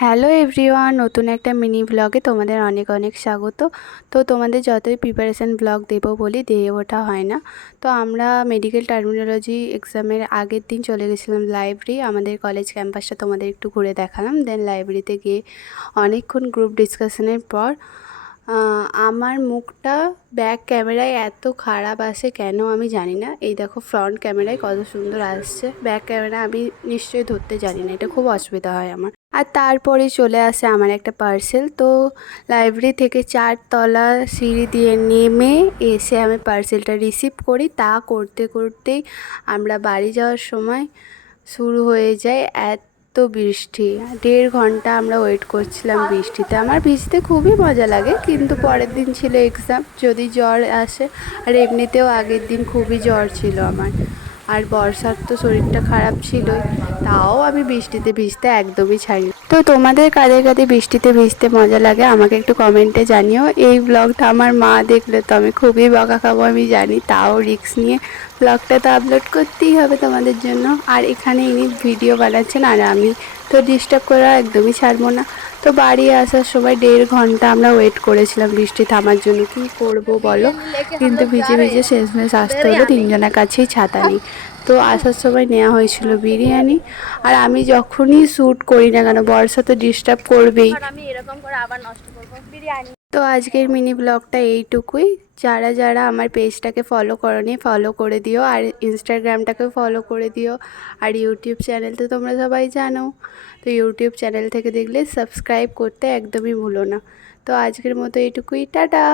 Hello everyone, নতুন একটা mini ব্লগে তোমাদের অনেক অনেক স্বাগত। তো তোমাদের যতই প্রিপারেশান ব্লগ দেবো বলি দিয়ে ওঠা হয় না। তো আমরা মেডিকেল টার্মিনোলজি এক্সামের আগের দিন চলে গেছিলাম লাইব্রেরি। আমাদের কলেজ ক্যাম্পাসটা তোমাদের একটু ঘুরে দেখালাম। দেন লাইব্রেরিতে গিয়ে অনেকক্ষণ গ্রুপ ডিসকাশনের পর আমার মুখটা ব্যাক ক্যামেরায় এত খারাপ আসে কেন আমি জানি না। এই দেখো ফ্রন্ট ক্যামেরায় কত সুন্দর আসছে, ব্যাক ক্যামেরা আমি নিশ্চয়ই ধরতে জানি না, এটা খুব অসুবিধা হয় আমার। আর তারপরে চলে আসে আমার একটা পার্সেল। তো লাইব্রেরি থেকে 4 তলা সিঁড়ি দিয়ে নেমে এসে আমি পার্সেলটা রিসিভ করি। তা করতে করতেই আমরা বাড়ি যাওয়ার সময় শুরু হয়ে যায় এত বৃষ্টি। 1.5 ঘন্টা আমরা ওয়েট করছিলাম বৃষ্টিতে। আমার ভিজতে খুবই মজা লাগে, কিন্তু পরের দিন ছিল এক্সাম, যদি জ্বর আসে। আর এমনিতেও আগের দিন খুবই জ্বর ছিল আমার। আর বর্ষার তো শরীরটা খারাপ ছিলই, তাও আমি বৃষ্টিতে ভিজতে একদমই ছাড়ি না। তো তোমাদের কাদের কাদের বৃষ্টিতে ভিজতে মজা লাগে আমাকে একটু কমেন্টে জানিও। এই ব্লগটা আমার মা দেখলে তো আমি খুবই বকা খাবো আমি জানি, তাও রিস্ক নিয়ে ব্লগটা তো আপলোড করতেই হবে তোমাদের জন্য। আর এখানে ইনি ভিডিও বানাচ্ছেন আর আমি তো ডিস্টার্ব করা একদমই ছাড়বো না। তো বাড়ি আসার সময় 1.5 ঘন্টা আমরা ওয়েট করেছিলাম বৃষ্টি থামার জন্য। কী করবো বলো, কিন্তু ভিজে ভিজে শেষমেশ আসতে হলো, তিনজনের কাছেই ছাতা নেই। তো আসার সময় নেওয়া হয়েছিল বিরিয়ানি। আর আমি যখনই শ্যুট করি না কেন বর্ষা তো ডিস্টার্ব করবেই। আমি এরকম করে আবার নষ্ট করবো বিরিয়ানি। তো আজকের মিনি ব্লগটা এইটুকুই। যারা যারা আমার পেজটাকে ফলো করোনি ফলো করে দিও, আর ইনস্টাগ্রামটাকেও ফলো করে দিও। আর ইউটিউব চ্যানেল তো তোমরা সবাই জানো, তো ইউটিউব চ্যানেল থেকে দেখলে সাবস্ক্রাইব করতে একদমই ভুলো না। তো আজকের মতো এইটুকুই, টাটা।